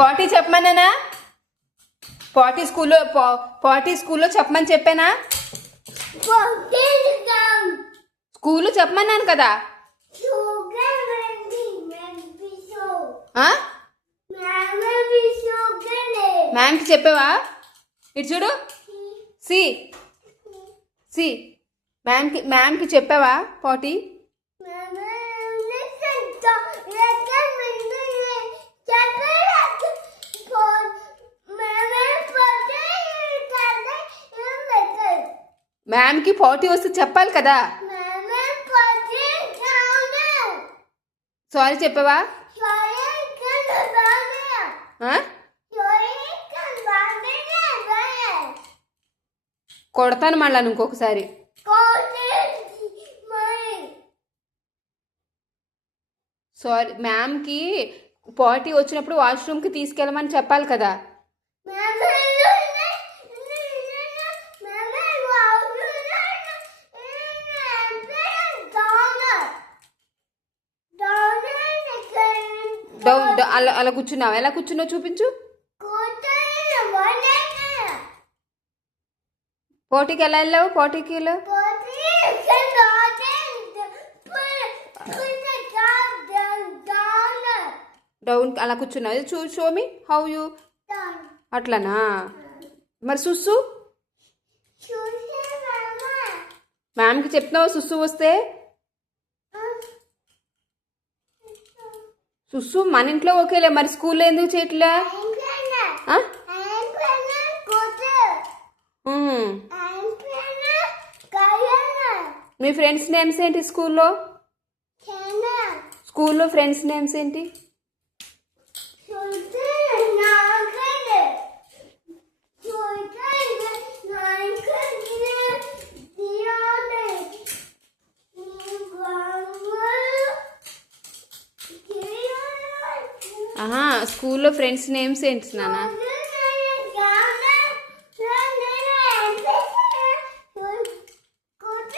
Party చెప్పమన్నానా? Party స్కూల్లో చెప్పమని చెప్పానా? స్కూల్లో చెప్పమన్నాను కదా. మ్యామ్కి చెప్పావా? ఇటు చూడు. సి సి మ్యామ్కి చెప్పావా పార్టీ? మ్యామ్కి పార్టీ వస్తే చెప్పాలి కదా. సారీ చెప్పావా? కొడతాను మళ్ళా ఇంకొకసారి. సారీ, మ్యామ్కి పార్టీ వచ్చినప్పుడు వాష్రూమ్కి తీసుకెళ్ళమని చెప్పాలి కదా. అలా కూర్చున్నావు. ఎలా కూర్చున్నావు చూపించు. పోటీకి ఎలా వెళ్ళావు? పోటీకి వెళ్ళావు డౌన్ అలా కూర్చున్నావు. Show me how you. అట్లనా? మరి సుస్సు మ్యామ్కి చెప్తున్నావు సుస్సు వస్తే? సుస్సు మన ఇంట్లో ఓకేలే, మరి స్కూల్లో ఎందుకు చేయట్లే? మీ ఫ్రెండ్స్ నేమ్స్ ఏంటి స్కూల్లో? ఫ్రెండ్స్ నేమ్స్ ఏంటి? స్కూల్లో ఫ్రెండ్స్ నేమ్స్ ఏంటి నాన్న?